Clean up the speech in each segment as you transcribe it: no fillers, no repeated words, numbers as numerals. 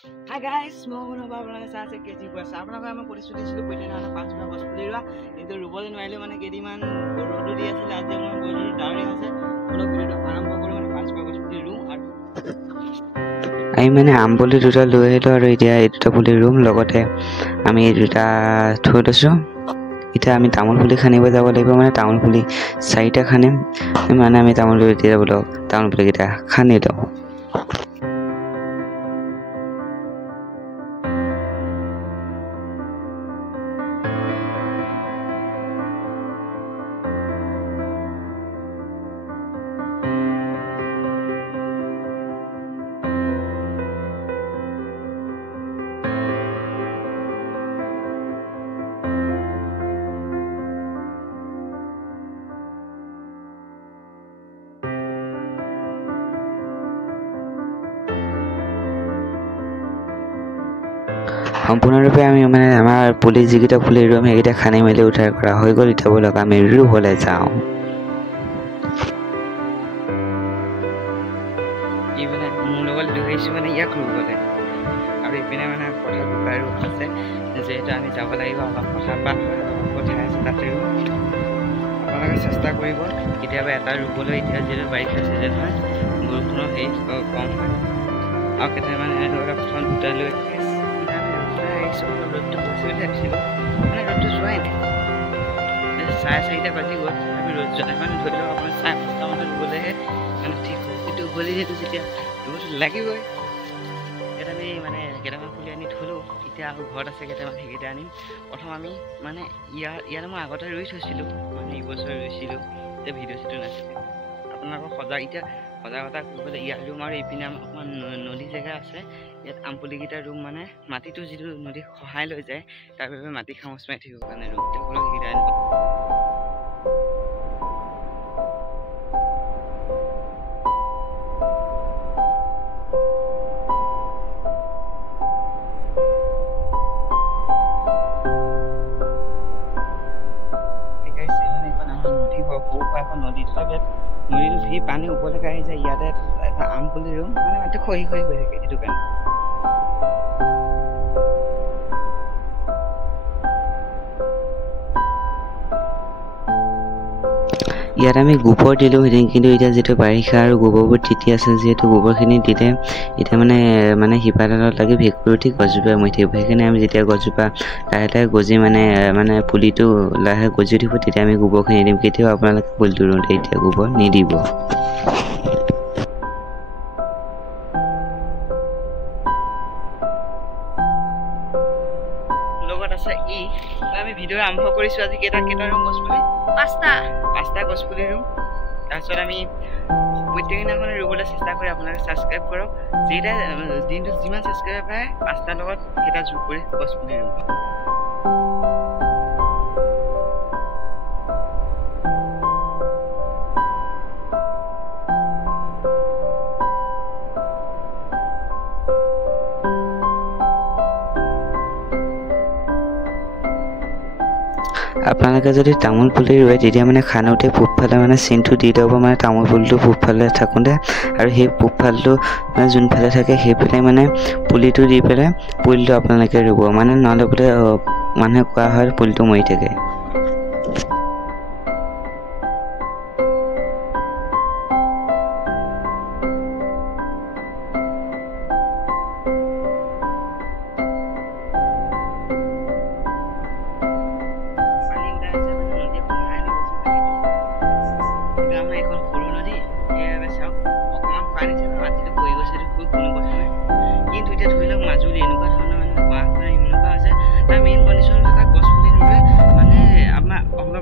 Hi guys, মই মনোবা আপোনালোকে চাই আছে কেজি কৈছে আপোনালোকে আমি প্ৰতিশ্ৰুতি দিছিলোঁ পইতানা 5 গছ পুলি ৰোৱা কিন্তু ৰুবলৈ নোৱাৰিলে মানে কেইদিনমান ৰ'দো দি আছিলে আজি মই বতৰটো ডাৱৰীয়া হৈছে অলপ ভিডিঅ'টো আৰম্ভ কৰোঁ মানে 5 গছ পুলি ৰুওঁ আৰু আমি মানে আম পুলি দুটা লৈ আহিলোঁ আৰু এতিয়া এই দুটা পুলি ৰুম লগতে আমি এই দুটা থৈ লৈছোঁ এতিয়া আমি তামোল পুলি খানিব যাব লাগিব মানে তামোল পুলি 4টা খানিম মানে আমি তামোল পুলি এতিয়া যাব লাগিব তামোল পুলিকেইটা খানি লওঁ সম্পূৰ্ণৰূপে আমি মানে আমাৰ পুলি যিকেইটা পুলি ৰুম সেইকেইটা খানি মেলি উদ্ধাৰ কৰা হৈ গ'ল এতিয়া ব'লক আমি ৰুবলৈ যাওঁ মানে মোৰ লগত লৈ আহিছোঁ মানে ইয়াক ৰুবলৈ আৰু ইপিনে মানে পথাৰ বোকা ৰুম আছে যিহেতু আমি যাব লাগিব অলপ পথাৰ পৰা পঠাই আছে তাতে আপোনালোকে চেষ্টা কৰিব কেতিয়াবা এটা ৰুবলৈ এতিয়া যিহেতু বাৰিষা চিজন হয় বৰষুণৰ হেৰি কম হয় আৰু কেতিয়াবা এনেদৰে প্ৰথম দুটা লৈ ৰ'দটো বেছি থাকিছিলোঁ মানে ৰ'দটো যোৱাই নাই 4:30 বাজি গ'ল আমি ৰ'দ যোৱা মানে ধৰি লওক আপোনাৰ 5:30 মানত ৰুবলৈহে মানে ঠিক হ'ল কিন্তু উভলি যিহেতু যেতিয়া ৰ'দ লাগিবই এতিয়া আমি মানে কেইটামান পুলি আনি থ'লোঁ এতিয়া আৰু ঘৰত আছে কেইটামান সেইকেইটা আনিম প্ৰথম আমি মানে ইয়াত মই আগতে ৰুই থৈছিলোঁ মানে এইবছৰ ৰুইছিলোঁ এতিয়া ভিডিঅ' চিডিঅ' নাছিলে আপোনালোকৰ সজাগতা কৰিবলৈ ইয়াৰ ৰুম আৰু এইপিনে অকণমান নদী জেগা আছে ইয়াত আম পুলিকেইটা ৰুম মানে মাটিটো যিটো নদী সহায় লৈ যায় তাৰ বাবে মাটি খামুচ মাৰি থাকিবৰ কাৰণে ৰুম তেওঁলোকক সেইকেইটা আনিব নদীটো সি পানী ওপৰলৈকে আহি যায় ইয়াতে এটা আম পুলি ৰুম মানে মাটি খহি খহি গৈ থাকে সেইটো কাৰণে ইয়াত আমি গোবৰ দিলোঁ কিন্তু এতিয়া যিটো বাৰিষা আৰু গোবৰবোৰ তিতি আছে যিহেতু গোবৰখিনি দিলে এতিয়া মানে শিপাডালত লাগি ভেঁকুৰ উঠি গছজোপা মৰি থাকিব সেইকাৰণে আমি যেতিয়া গছজোপা লাহে লাহে গজি মানে পুলিটো লাহে গজি উঠিব তেতিয়া আমি গোবৰখিনি দিম কেতিয়াও আপোনালোকে পুলিটো ৰুওঁতে এতিয়া গোবৰ নিদিব লগত আছে আমি ভিডিঅ' আৰম্ভ কৰিছোঁ আজি কেইটা ৰুম গছ পুলি 5টা গছ পুলি ৰুম তাৰপিছত আমি প্ৰত্যেকদিনাখনে ৰুবলৈ চেষ্টা কৰি আপোনালোকে ছাবস্ক্ৰাইব কৰক যেইটা দিনটোত যিমান ছাবস্ক্ৰাইব পায় 5টাৰ লগত সেইটা যোগ কৰি গছ পুলি ৰুম আপোনালোকে যদি তামোল পুলি ৰুৱে তেতিয়া মানে খানোতে পূবফালে মানে চিনটো দি দিব মানে তামোল পুলিটো পূবফালে থাকোঁতে আৰু সেই পূবফালটো মানে যোনফালে থাকে সেইফালে মানে পুলিটো দি পেলাই পুলিটো আপোনালোকে ৰুব মানে নহ'লে বোলে মানুহে কোৱা হয় পুলিটো মৰি থাকে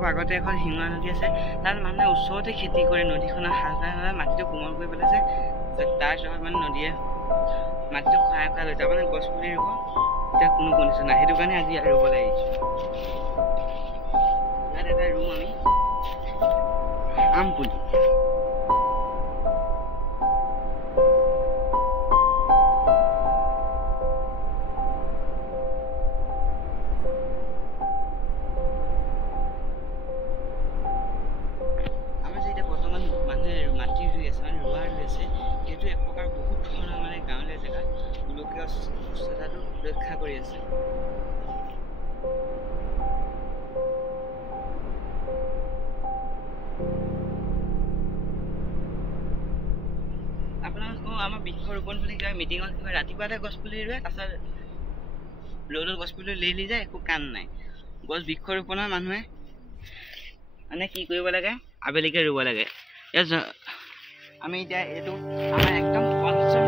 আগতে এখন শিঙৰা নদী আছে তাত মানুহে ওচৰতে খেতি কৰে নদীখনৰ হাল বাই মাটিটো কোমল কৰি পেলাইছে তাৰ জহত মানে নদীয়ে মাটিটো খহাই খহাই লৈ যাব মানে গছ পুলি ৰুব এতিয়া কোনো কণ্ডিশ্যন নাই সেইটো কাৰণে আজি ৰুবলৈ আহিছোঁ ইয়াত এটা ৰুম আমি আম পুলি সুস্থতাটো ৰক্ষা কৰি আছে। আপোনাক কওঁ, আমাৰ বৃক্ষৰোপণ বুলি কিবা মিটিঙত কিবা ৰাতিপুৱাতে গছ পুলি ৰুৱে, তাৰপিছত ৰ'দত গছ পুলি লেলি যায়, একো কাম নাই। বৃক্ষৰোপণৰ মানুহে মানে কি কৰিব লাগে, আবেলিকে ৰুব লাগে। আমি এতিয়া এইটো আমাৰ একদম পঞ্চম